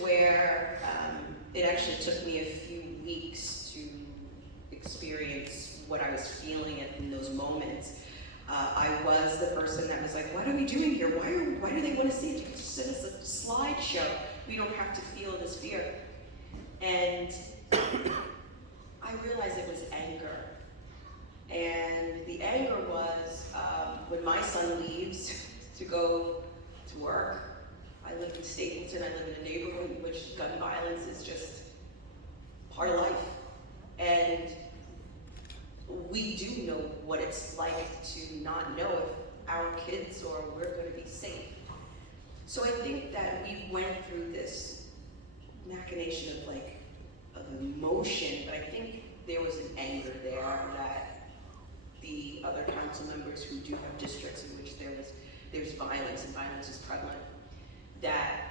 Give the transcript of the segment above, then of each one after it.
where it actually took me a few weeks to experience what I was feeling in those moments. I was the person that was like, what are we doing here? Why do they want to see it? You can just send us a slideshow. We don't have to feel this fear. And I realized it was anger. And the anger was when my son leaves to go to work. I live in Stapleton. I live in a neighborhood in which gun violence is just part of life. And we do know what it's like to not know if our kids or we're going to be safe. So I think that we went through this machination of emotion, but I think there was an anger there that the other council members who do have districts in which there's violence and violence is prevalent, that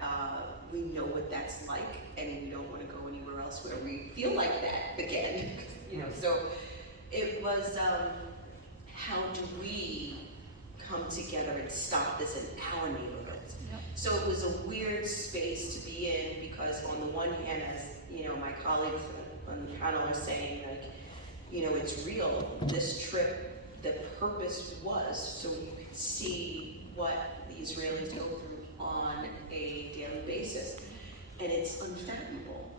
we know what that's like, and we don't want to go anywhere else where we feel like that again. So it was how do we come together and stop this in our neighborhoods? Yep. So it was a weird space to be in, because on the one hand, as my colleagues on the panel are saying, it's real. This trip, the purpose was so you could see what the Israelis go through on a daily basis, and it's unfathomable.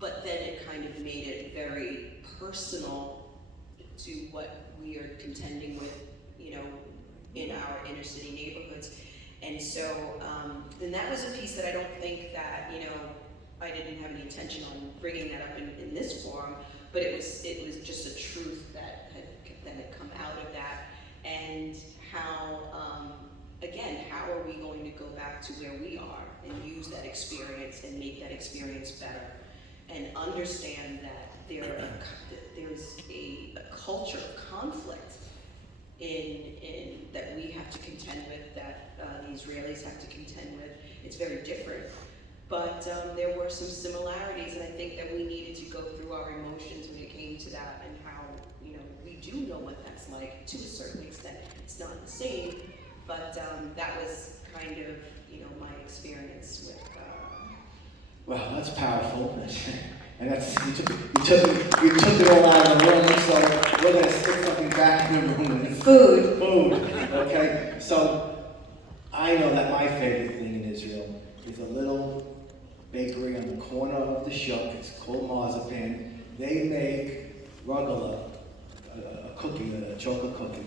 But then it kind of made it very personal to what we are contending with, in our inner city neighborhoods. And so, and that was a piece that I don't think that, I didn't have any intention on bringing that up in this forum, but it was just a truth that had come out of that, and how, again, how are we going to go back to where we are and use that experience and make that experience better, and understand that there's a culture of conflict in that we have to contend with, that the Israelis have to contend with. It's very different, but there were some similarities, and I think that we needed to go through our emotions when it came to that, and how we do know what that's like to a certain extent. It's not the same, but that was kind of my experience with. Well, that's powerful, and that's you took it all out of the room. So we're going to stick something back in the room. Food. Okay. So I know that my favorite thing in Israel is a little bakery on the corner of the shuk. It's called Marzipan. They make rugala, a cookie, a chocolate cookie,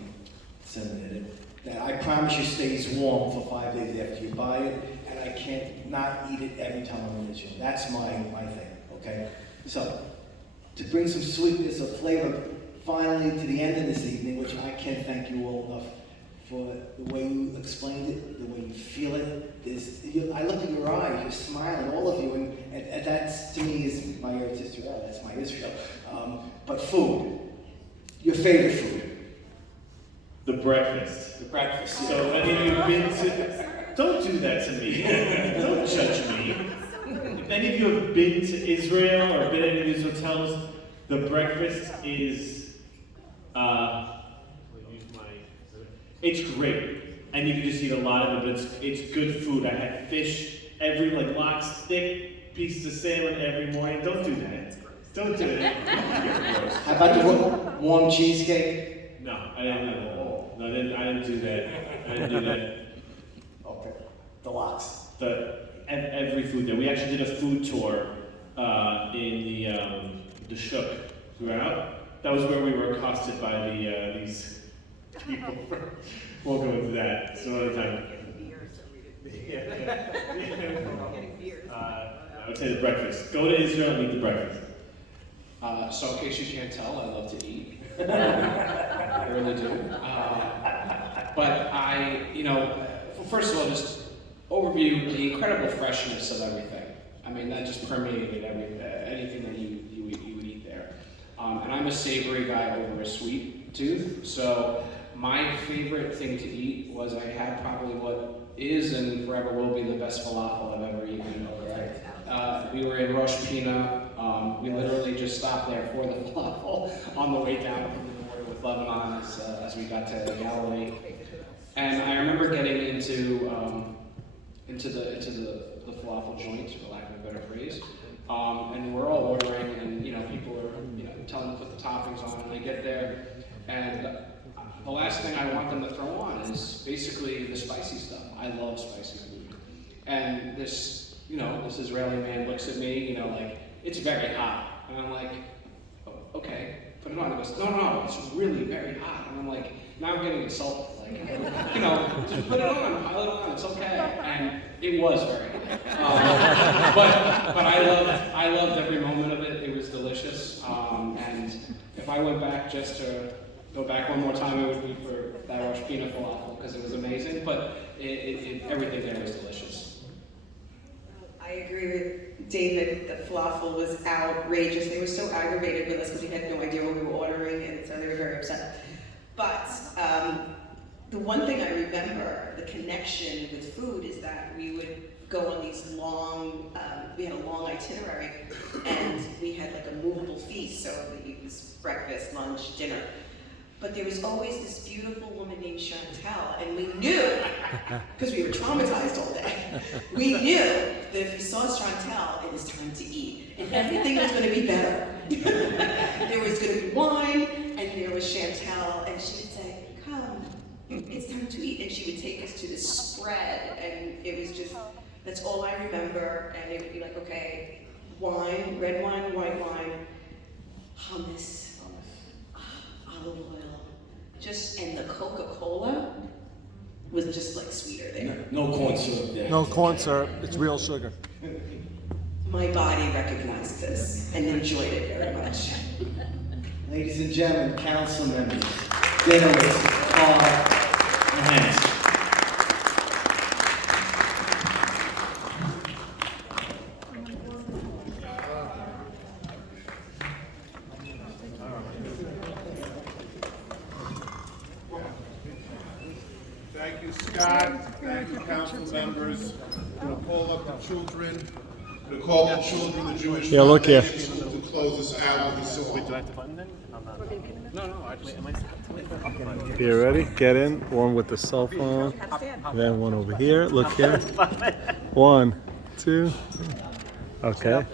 disseminated, that I promise you stays warm for 5 days after you buy it, and I can't not eat it every time I'm in Israel. That's my thing, okay? So, to bring some sweetness or flavor finally to the end of this evening, which I can't thank you all enough for the way you explained it, the way you feel it. I look at your eyes, you're smiling, all of you, and that to me is my Eretz Israel, that's my Israel. But food, your favorite food. The breakfast. The breakfast. So if any of you have been to, don't do that to me. Don't judge me. If any of you have been to Israel or been to any of these hotels, the breakfast is, it's great. And you can just eat a lot of it, but it's good food. I had fish, every lox thick pieces of salmon every morning. Don't do that. Don't do it. How about the warm cheesecake? No, I didn't do that. No, I didn't do that. I didn't do that. Okay. The lox. Every food there. We actually did a food tour in the shuk throughout. That was where we were accosted by these people. Won't go into that some other time. I would say the breakfast. Go to Israel and eat the breakfast. So in case you can't tell, I love to eat. I really do. But first of all, just overview the incredible freshness of everything. I mean, that just permeated anything that you would eat there. And I'm a savory guy over a sweet tooth, so my favorite thing to eat was I had probably what is and forever will be the best falafel I've ever eaten. We were in Rosh Pina. We literally just stopped there for the falafel on the way down from the border with Lebanon as we got to Galilee. And I remember getting into the falafel joint, for lack of a better phrase. And we're all ordering, and people are telling them to put the toppings on, and they get there, and the last thing I want them to throw on is basically the spicy stuff. I love spicy food, and this Israeli man looks at me, like, it's very hot, and I'm like, oh, okay, put it on. He goes, no, it's really very hot, and I'm like, now I'm getting insulted. Like, just put it on, pile it on, it's okay. And it was very hot. But I loved every moment of it. It was delicious. And if I went back just to go back one more time, it would be for that Rosh Pina falafel, because it was amazing. But everything there was delicious. I agree with David. The falafel was outrageous. They were so aggravated with us because we had no idea what we were ordering, and so they were very upset. But the one thing I remember, the connection with food, is that we would go on these long, we had a long itinerary, and we had like a movable feast, so it was breakfast, lunch, dinner. But there was always this beautiful woman named Chantel, and we knew, because we were traumatized all day, we knew that if we saw Chantel, it was time to eat, and everything was going to be better. There was going to be wine, and there was Chantel, and she would say, come, it's time to eat, and she would take us to this spread, and it was just, that's all I remember, and it would be like, okay, wine, red wine, white wine, hummus, olive oil, and the Coca-Cola was just like sweeter there. No corn syrup there. No corn syrup, it's real sugar. My body recognized this and enjoyed it very much. Ladies and gentlemen, council members, dinner is hard and hands. Thank you, Scott. Thank you, council members. I'm going to call up the children. I'm going to call the children, the Jewish look here. Foundation, to close us out with a song. You ready? Get in. One with the cell phone. Then one over here. Look here. 1, 2. Okay.